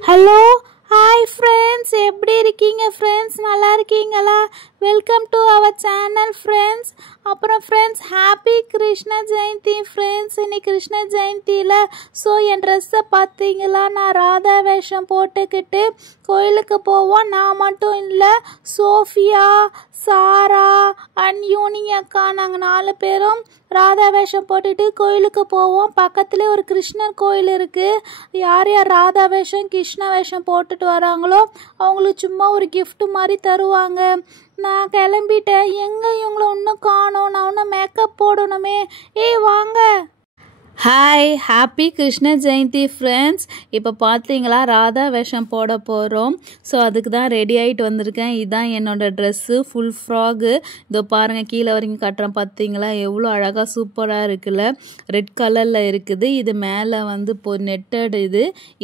Hello hi friends, எப்படி இருக்கீங்க friends? நல்லா இருக்கீங்களா? Welcome to our channel friends. அப்புறம் friends, happy Krishna Jayanthi friends. இன்னைக்கு கிருஷ்ண ஜெயந்தியில் என் ட்ரெஸ்ஸை பார்த்தீங்களா? நான் ராதா வேஷம் போட்டுக்கிட்டு கோயிலுக்கு போவோம். நான் மட்டும் இல்லை, சோஃபியா, சாரா அண்ட் யூனி அக்கா, நாங்கள் 4 பேரும் ராதா வேஷம் போட்டுட்டு கோயிலுக்கு போவோம். பக்கத்துலேயே ஒரு கிருஷ்ணர் கோயில் இருக்குது. யார் யார் ராதா வேஷம் கிருஷ்ண வேஷம் போட்டுட்டு வராங்களோ அவங்களுக்கு சும்மா ஒரு கிஃப்ட் மாதிரி தருவாங்க. நான் கிளம்பிட்டேன். எங்கே இவங்கள இன்னும் காணோம்? நான் இன்னும் மேக்கப் போடணுமே. வாங்க. Hi, happy Krishna Jayanthi friends. இப்போ பார்த்தீங்களா, ராதா வேஷம் போட போகிறோம். அதுக்கு தான் ரெடி ஆகிட்டு வந்திருக்கேன். இதுதான் என்னோடய ட்ரெஸ்ஸு, ஃபுல் ஃப்ராகு. இதோ பாருங்கள், கீழே வரைக்கும் கட்டுறேன். பார்த்தீங்களா எவ்வளோ அழகாக சூப்பராக இருக்குல்ல? ரெட் கலரில் இருக்குது. இது மேலே வந்து நெட்டட்.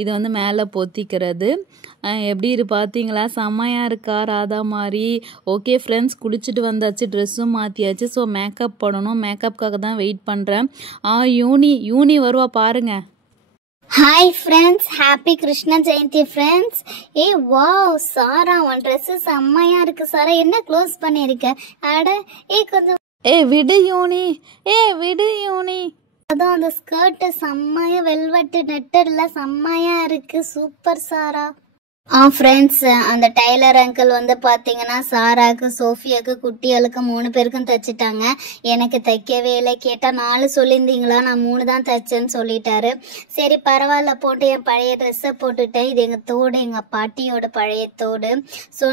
இது வந்து மேலே பொத்திக்கிறது. எப்படி பார்த்தீங்களா? செம்மையாக இருக்கா ராதா மாதிரி? ஓகே ஃப்ரெண்ட்ஸ், குளிச்சுட்டு வந்தாச்சு, ட்ரெஸ்ஸும் மாற்றியாச்சு. மேக்கப் போடணும். மேக்கப்புக்காக தான் வெயிட் பண்ணுறேன். யூனி வருவா பாருங்க. Hi friends, happy Krishna Jayanthi friends. Wow Sara, உன் ட்ரெஸ் செம்மையா இருக்கு சாரா. என்ன க்ளோஸ் பண்ணிருக்க? அட கொஞ்சம் விடு யூனி, விடு யூனி. அதான் அந்த ஸ்கர்ட் செம்மையா வெல்வெட் நெட்டட்ல செம்மையா இருக்கு. சூப்பர் சாரா. ஃப்ரெண்ட்ஸ், அந்த டைலர் அங்கிள் வந்து பார்த்தீங்கன்னா சாராக்கு, சோஃபியாவுக்கு, குட்டிகளுக்கு 3 பேருக்கும் தைச்சிட்டாங்க. எனக்கு தைக்கவே இல்லை. கேட்டால் 4 சொல்லியிருந்தீங்களா? நான் 3 தான் தைச்சேன்னு சொல்லிட்டாரு. சரி பரவாயில்ல, போட்டு என் பழைய ட்ரெஸ்ஸை போட்டுட்டேன். இது எங்கள் தோடு, எங்கள் பாட்டியோட பழைய தோடு.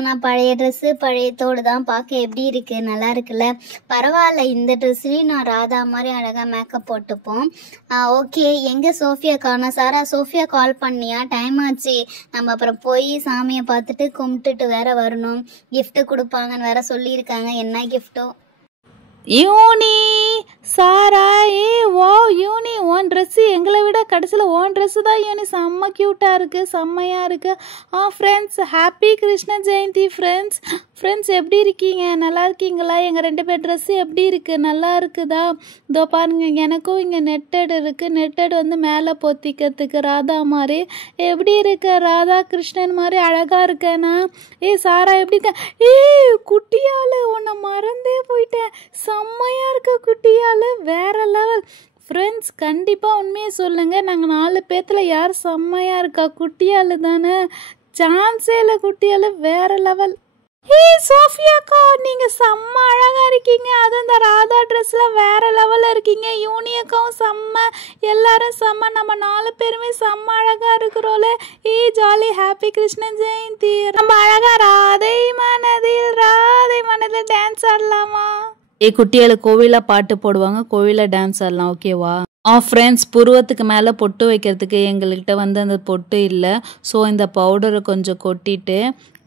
நான் பழைய ட்ரெஸ்ஸு பழைய தோடு தான். பார்க்க எப்படி இருக்கு? நல்லா இருக்குல்ல? பரவாயில்ல, இந்த ட்ரெஸ்லேயும் நான் ராதா மாதிரி அழகாக மேக்கப் போட்டுப்போம். ஓகே, எங்கே சோஃபியா காணோம்? சாரா, சோஃபியா கால் பண்ணியா? டைம் ஆச்சு, நம்ம அப்புறம் போய் சாமியை பார்த்துட்டு கும்பிட்டுட்டு வேற வரணும். கிஃப்ட் கொடுப்பாங்கன்னு வேற சொல்லியிருக்காங்க. என்ன கிஃப்டோ? யூனி, சாரா, வாவ் யூனி, உன் ட்ரெஸ்ஸு எங்களை விட கடைசியில் உன் ட்ரெஸ்ஸு தான் யூனி செம்ம க்யூட்டாக இருக்குது, செம்மையாக இருக்குது. Friends, happy Krishna Jayanthi friends. Friends, எப்படி இருக்கீங்க? நல்லா இருக்கீங்களா? எங்கள் 2 பேர் ட்ரெஸ்ஸு எப்படி இருக்குது? நல்லா இருக்குதா? இதோ பாருங்க, எனக்கும் இங்கே நெட்டட் இருக்குது. நெட்டட் வந்து மேலே பொத்திக்கிறதுக்கு ராதா மாதிரி. எப்படி இருக்க? ராதா கிருஷ்ணன் மாதிரி அழகாக இருக்கேனா? சாரா எப்படி இருக்க? குட்டியால் உன்னை மறந்தே போயிட்டேன். செம்மையாக இருக்க குட்டியால், வேற லெவல். ஃப்ரெண்ட்ஸ், கண்டிப்பாக உண்மையை சொல்லுங்கள், நாங்கள் 4 பேர்த்தில் யார் செம்மையாக இருக்கா? குட்டியால் தானே? சான்ஸே இல்லை. குட்டியால் வேற லெவல். சோஃபியாக்கா, நீங்கள் செம்ம அழகாக இருக்கீங்க. அது இந்த ராதா ட்ரெஸ்ஸில் வேற லெவலில் இருக்கீங்க. யூனியக்காவும் செம்ம, எல்லாரும் செம்ம. நம்ம 4 பேருமே செம்ம அழகாக இருக்கிறோம்ல. ஜாலி. ஹாப்பி கிருஷ்ண ஜெயந்தி. நம்ம அழகாக ராதை மனதில் டான்ஸ் ஆடலாமா? குட்டியால் கோவிலில் பாட்டு போடுவாங்க, கோவிலில் டான்ஸ் ஆடலாம். ஓகேவா? ஃப்ரெண்ட்ஸ், புருவத்துக்கு மேலே பொட்டு வைக்கிறதுக்கு எங்கள்கிட்ட வந்து அந்த பொட்டு இல்லை. இந்த பவுடரை கொஞ்சம் கொட்டிட்டு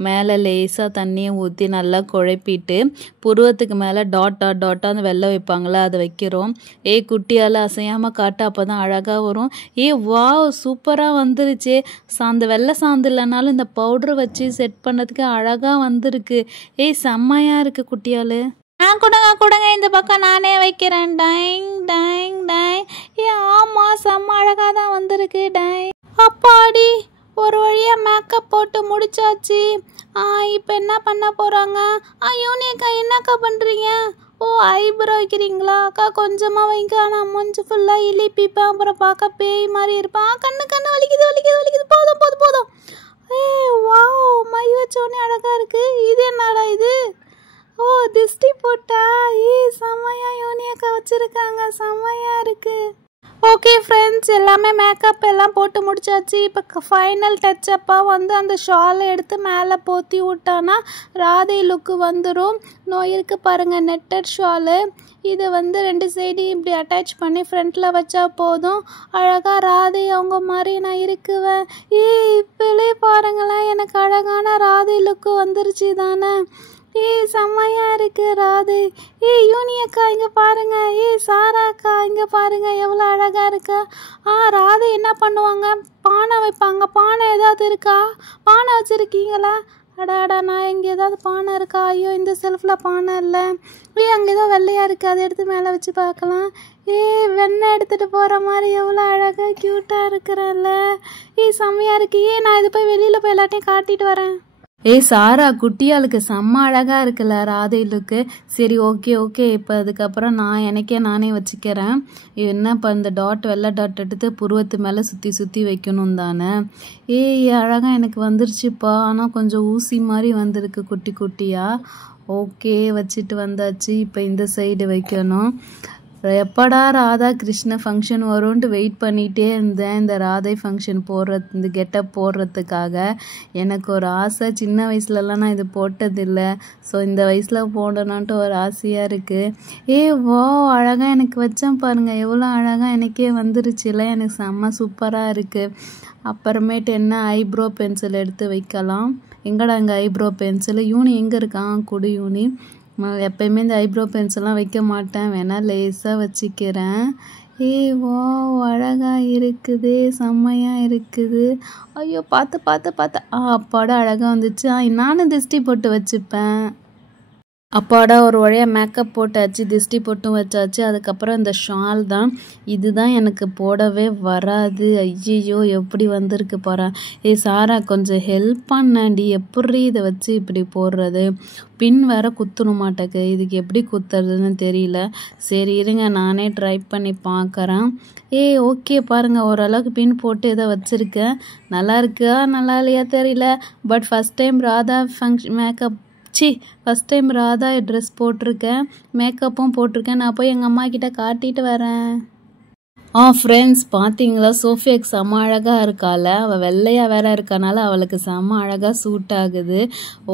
மேலே லேசாக தண்ணியை ஊற்றி நல்லா குழப்பிட்டு புருவத்துக்கு மேலே டாட்டாக அந்த வெள்ளை வைப்பாங்களே, அதை வைக்கிறோம். குட்டியால் அசையாமல் காட்டு, அப்போ தான் அழகாக வரும். வாவ், சூப்பராக வந்துருச்சு. அந்த வெள்ளை சாந்து இல்லைனாலும் இந்த பவுடரை வச்சு செட் பண்ணதுக்கு அழகாக வந்திருக்கு. செம்மையாக இருக்குது குட்டியால். கொடுங்க, இந்த பக்கம் நானே வைக்கிறேன். Dyeing dyeing dyeing. ஆமாம், செம்ம அழகாக தான் வந்திருக்கு. டைங். அப்பாடி, ஒரு வழியாக மேக்கப் போட்டு முடிச்சாச்சு. இப்போ என்ன பண்ண போகிறாங்க? யூனியக்கா, என்னக்கா பண்ணுறீங்க? ஐப்ரோ வைக்கிறீங்களா? அக்கா கொஞ்சமாக வைங்க, நான் மூஞ்சி ஃபுல்லாக இழிப்பிப்பேன், அப்புறம் பார்க்க பேய் மாதிரி இருப்பேன். கண்ணு வலிக்குது. போதும். வாவ், மை வச்சோடனே அழகாக இருக்குது. இது என்னடா இது? திஷ்டி போட்டா? செம்மையா யூனியக்கா வச்சுருக்காங்க, செம்மையாக இருக்குது. ஓகே ஃப்ரெண்ட்ஸ், எல்லாமே மேக்கப் எல்லாம் போட்டு முடிச்சாச்சு. இப்போ ஃபைனல் டச்சப்பாக வந்து அந்த ஷாலை எடுத்து மேலே போற்றி விட்டானா ராதை லுக்கு வந்துடும். இருக்கு பாருங்கள், நெட்டட் ஷாலு. இதை வந்து 2 சைடு இப்படி அட்டாச் பண்ணி ஃப்ரண்ட்டில் வச்சா போதும். அழகாக ராதை அவங்க மாதிரி நான் இருக்குவேன். இப்போலே பாருங்களேன், எனக்கு அழகான ராதை லுக்கு வந்துருச்சு தானே? செம்மையாக இருக்குது ராதை. யூனியக்கா இங்கே பாருங்க. சாராக்கா இங்கே பாருங்க, எவ்வளோ அழகாக இருக்கா. ராதை என்ன பண்ணுவாங்க? பானை வைப்பாங்க. பானை ஏதாவது இருக்கா? பானை வச்சுருக்கீங்களா? அடாடா நான் இங்கே ஏதாவது பானை இருக்கா? ஐயோ இந்த செல்ஃபில் பானை இல்லை. அங்கே ஏதோ வெள்ளையாக இருக்குது, அதை எடுத்து மேலே வச்சு பார்க்கலாம். வெண்ணெய் எடுத்துகிட்டு போகிற மாதிரி எவ்வளோ அழகாக க்யூட்டாக இருக்கிறல்ல. செம்மையாக இருக்கு. நான் இது போய் வெளியில் போய் எல்லாத்தையும் காட்டிட்டு வரேன். சாரா குட்டியாளுக்கு செம்ம அழகாக இருக்குல்ல ராதைலுக்கு. சரி ஓகே ஓகே, இப்போ அதுக்கப்புறம் நான் எனக்கே நானே வச்சுக்கிறேன். என்னப்பா இந்த டாட் வெள்ளை டாட் எடுத்து புருவத்து மேலே சுற்றி சுற்றி வைக்கணும் தானே. அழகாக எனக்கு வந்துருச்சுப்பா. ஆனால் கொஞ்சம் ஊசி மாதிரி வந்திருக்கு குட்டி குட்டியாக. ஓகே வச்சுட்டு வந்தாச்சு. இப்போ இந்த சைடு வைக்கணும். எப்படா ராதா கிருஷ்ண ஃபங்க்ஷன் வரும்ன்ட்டு வெயிட் பண்ணிகிட்டே இருந்தேன் இந்த ராதை ஃபங்க்ஷன் போடுறது, இந்த கெட்டப் போடுறதுக்காக. எனக்கு ஒரு ஆசை, சின்ன வயசுலலாம் நான் இது போட்டதில்லை. ஸோ இந்த வயசில் போடணுன்ட்டு ஒரு ஆசையாக இருக்குது. வா அழகாக எனக்கு வச்சேன் பாருங்கள், எவ்வளோ அழகாக எனக்கே வந்துருச்சுல. எனக்கு செம்ம சூப்பராக இருக்குது. அப்புறமேட்டு என்ன ஐப்ரோ பென்சில் எடுத்து வைக்கலாம். எங்கடா இங்கே ஐப்ரோ பென்சில்? யூனி எங்கே இருக்கான்? கொடு யூனி. எப்பயுமே இந்த ஐப்ரோ பென்சில்லாம் வைக்க மாட்டேன், வேணால் லேஸாக வச்சுக்கிறேன். வா அழகாக இருக்குது, செம்மையாக இருக்குது. ஐயோ பார்த்து பார்த்து பார்த்து அப்பாடா அழகாக வந்துச்சு. நானும் திஷ்டி போட்டு வச்சுப்பேன். அப்பாடா ஒரு வழியாக மேக்கப் போட்டாச்சு, திஷ்டி போட்டும் வச்சாச்சு. அதுக்கப்புறம் இந்த ஷால் தான், இதுதான் எனக்கு போடவே வராது. ஐயோ எப்படி வந்திருக்கு பாரு. சாரா கொஞ்சம் ஹெல்ப் பண்ணாண்டி, எப்படி இதை வச்சு இப்படி போடுறது? பின் வேற குத்தணும் மாட்டேக்கு, இதுக்கு எப்படி குத்துறதுன்னு தெரியல. சரி இருங்க நானே ட்ரை பண்ணி பார்க்குறேன். ஓகே பாருங்கள், ஓரளவுக்கு பின் போட்டு இதை வச்சுருக்கேன். நல்லா இருக்கா நல்லா இல்லையா தெரியல. But first time Radha function makeup first time Radha dress போட்டிருக்கேன், மேக்கப்பும் போட்டிருக்கேன். நான் போய் எங்கள் அம்மா கிட்ட காட்டிட்டு வரேன். ஃப்ரெண்ட்ஸ் பார்த்தீங்களா, சோஃபியாக்கு செம்ம அழகாக இருக்காள். அவள் வெள்ளையாக வேற இருக்கனால அவளுக்கு செம்ம அழகாக சூட் ஆகுது.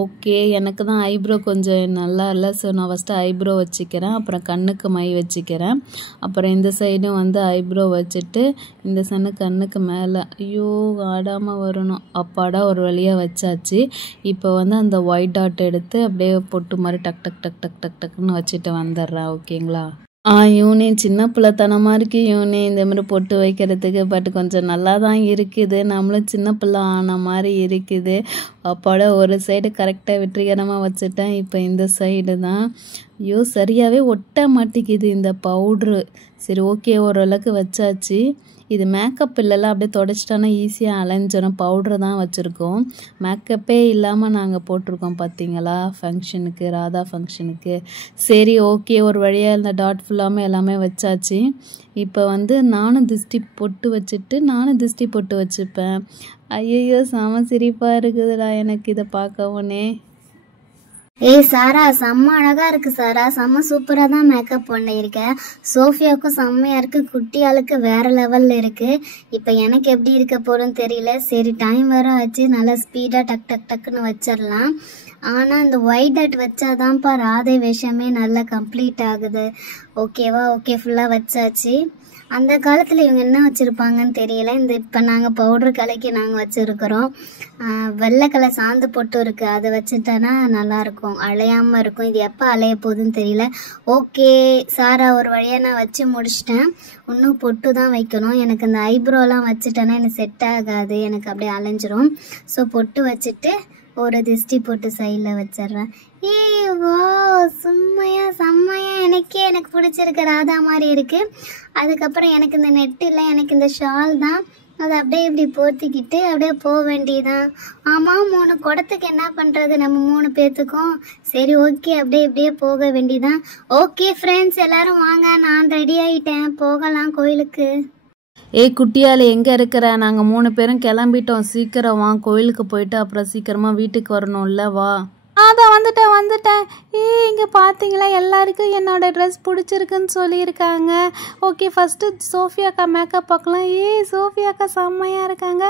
ஓகே எனக்கு தான் ஐப்ரோ கொஞ்சம் நல்லா இல்லை. ஸோ நான் ஃபஸ்ட்டு ஐப்ரோ வச்சுக்கிறேன், அப்புறம் கண்ணுக்கு மை வச்சுக்கிறேன். அப்புறம் இந்த சைடும் வந்து ஐப்ரோ வச்சுட்டு இந்த சைடு கண்ணுக்கு மேலே ஐயோ ஆடாமல் வரணும். அப்பாடா ஒரு வழியாக வச்சாச்சு. இப்போ வந்து அந்த ஒயிட் டாட் எடுத்து அப்படியே பொட்டு மாதிரி டக் டக் டக் டக் டக் டக்குன்னு வச்சுட்டு வந்துடுறேன். ஓகேங்களா? யூனி சின்ன பிள்ளைத்தனமாக இருக்குது யூனி இந்த மாதிரி பொட்டு வைக்கிறதுக்கு. பட் கொஞ்சம் நல்லா தான் இருக்குது, நம்மளும் சின்ன பிள்ளை ஆன மாதிரி இருக்குது. அப்பாட ஒரு சைடு கரெக்டாக வெற்றிகரமாக வச்சுட்டேன். இப்போ இந்த சைடு தான் சரியாகவே ஒட்ட மாட்டேங்குது இந்த பவுட்ரு. சரி ஓகே ஓரளவுக்கு வச்சாச்சு. இது மேக்கப் இல்லைல்ல, அப்படியே தொடச்சிட்டோன்னா ஈஸியாக அலைஞ்சிடும். பவுட்ரு தான் வச்சுருக்கோம், மேக்கப்பே இல்லாமல் நாங்கள் போட்டிருக்கோம் பார்த்தீங்களா ஃபங்க்ஷனுக்கு, ராதா ஃபங்க்ஷனுக்கு. சரி ஓகே ஒரு வழியாக இந்த டாட் ஃபுல்லாமல் எல்லாமே வச்சாச்சு. இப்போ வந்து நானும் திஷ்டி பொட்டு வச்சுட்டு நானும் திஷ்டி பொட்டு வச்சுப்பேன். ஐயோ செம சிரிப்பாக இருக்குதுடா எனக்கு இதை பார்க்கவுனே. சாரா செம்ம அழகா இருக்கு சாரா, செம்ம சூப்பரா தான் மேக்கப் பண்ணியிருக்கேன். சோஃபியாவுக்கும் செம்மையா இருக்கு, குட்டியாளுக்கு வேற லெவல்ல இருக்கு. இப்போ எனக்கு எப்படி இருக்க போறேன்னு தெரியல. சரி டைம் வேற ஆச்சு, நல்லா ஸ்பீடா டக் டக் டக்குன்னு வச்சிடலாம். ஆனால் இந்த ஒயிட் டாட் வச்சாதான்ப்பா ராதை வேஷமே நல்லா கம்ப்ளீட் ஆகுது. ஓகேவா? ஓகே ஃபுல்லாக வச்சாச்சு. அந்த காலத்தில் இவங்க என்ன வச்சுருப்பாங்கன்னு தெரியல. இந்த இப்போ நாங்கள் பவுடர் கலக்கி நாங்கள் வச்சுருக்கிறோம். வெள்ளை கலர் சாந்து பொட்டு இருக்குது, அதை வச்சுட்டோன்னா நல்லாயிருக்கும், அலையாமல் இருக்கும். இது எப்போ அலைய போகுதுன்னு தெரியல. ஓகே சாரா ஒரு வழியாக நான் வச்சு முடிச்சிட்டேன். இன்னும் பொட்டு தான் வைக்கணும். எனக்கு இந்த ஐப்ரோலாம் வச்சுட்டேன்னா எனக்கு செட் ஆகாது, எனக்கு அப்படியே அலைஞ்சிரும். ஸோ பொட்டு வச்சுட்டு ஒரு திஷ்டி போட்டு சைடில் வச்சிட்றேன். வா செம்மையா எனக்கு பிடிச்சிருக்கு, ராதா மாதிரி இருக்குது. அதுக்கப்புறம் எனக்கு இந்த நெட்டு இல்லை, எனக்கு இந்த ஷால் தான். அதை அப்படியே இப்படி போத்திக்கிட்டு அப்படியே போக வேண்டியதான். ஆமாம் 3 குடத்துக்கு என்ன பண்ணுறது நம்ம 3 பேர்த்துக்கும். சரி ஓகே அப்படியே இப்படியே போக வேண்டியதான். ஓகே ஃப்ரெண்ட்ஸ் எல்லாரும் வாங்க, நான் ரெடி ஆகிட்டேன், போகலாம் கோயிலுக்கு. குட்டியால் எங்கே இருக்கிற? நாங்கள் 3 பேரும் கிளம்பிட்டோம், சீக்கிரம் வா, கோயிலுக்கு போயிட்டு அப்புறம் சீக்கிரமாக வீட்டுக்கு வரணும்ல, வா. அதான் வந்துட்டேன். இங்கே பார்த்தீங்களா எல்லாருக்கும் என்னோட ட்ரெஸ் பிடிச்சிருக்குன்னு சொல்லியிருக்காங்க. ஓகே ஃபஸ்ட்டு சோஃபியாக்கா மேக்கப் பார்க்கலாம். சோஃபியாக்கா செம்மையாக இருக்காங்க.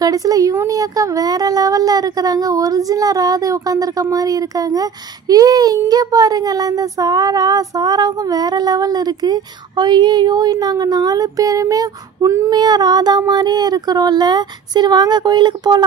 கடைசியில் யூனியாக்கா வேறு லெவலில் இருக்கிறாங்க, ஒரிஜினல் ராதை உட்காந்துருக்க மாதிரி இருக்காங்க. இங்கே பாருங்களேன் இந்த சாராவுக்கும் வேறு லெவலில் இருக்குது. ஐயோ நாங்கள் 4 பேருமே உண்மையாக ராதா மாதிரியே இருக்கிறோம்ல. சரி வாங்க கோயிலுக்கு போகலாம்.